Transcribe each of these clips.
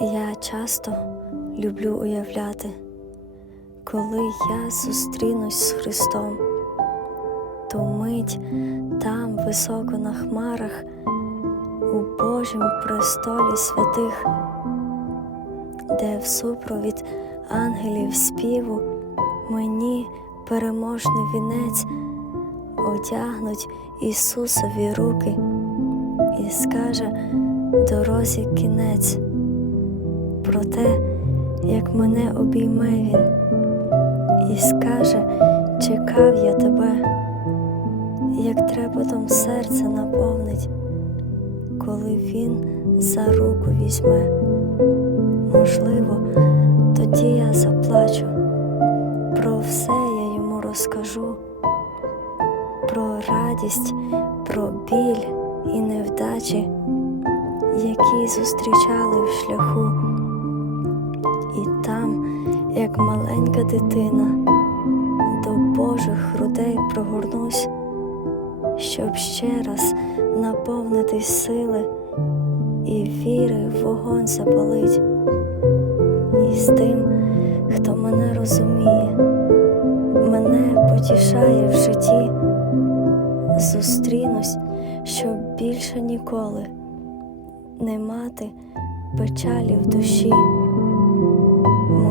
Я часто люблю уявляти, коли я зустрінусь з Христом, ту мить там високо на хмарах, у Божім престолі святих, де в супровід ангелів співу мені переможний вінець одягнуть Ісусові руки і скаже дорозі кінець про те, як мене обійме він, і скаже, чекав я тебе, як трепетом серце наповнить, коли він за руку візьме. Можливо, тоді я заплачу, про все я йому розкажу, про радість, про біль і невдачі, які зустрічали в шляху. Маленька дитина, до Божих грудей прогорнусь, щоб ще раз наповнитись сили і віри в вогонь запалить, і з тим, хто мене розуміє, мене потішає в житті, зустрінусь, щоб більше ніколи не мати печалі в душі.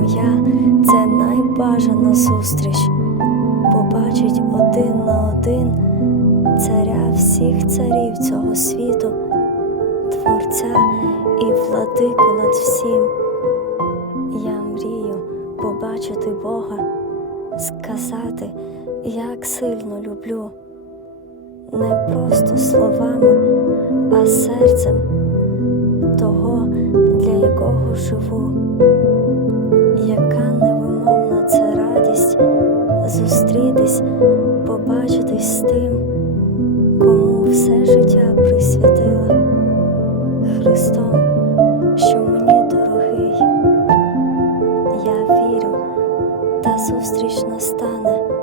Моя це найбажана зустріч, побачить один на один царя всіх царів цього світу, Творця і владику над всім. Я мрію побачити Бога, сказати, як сильно люблю, не просто словами, а серцем того, для якого живу та зустріч настане.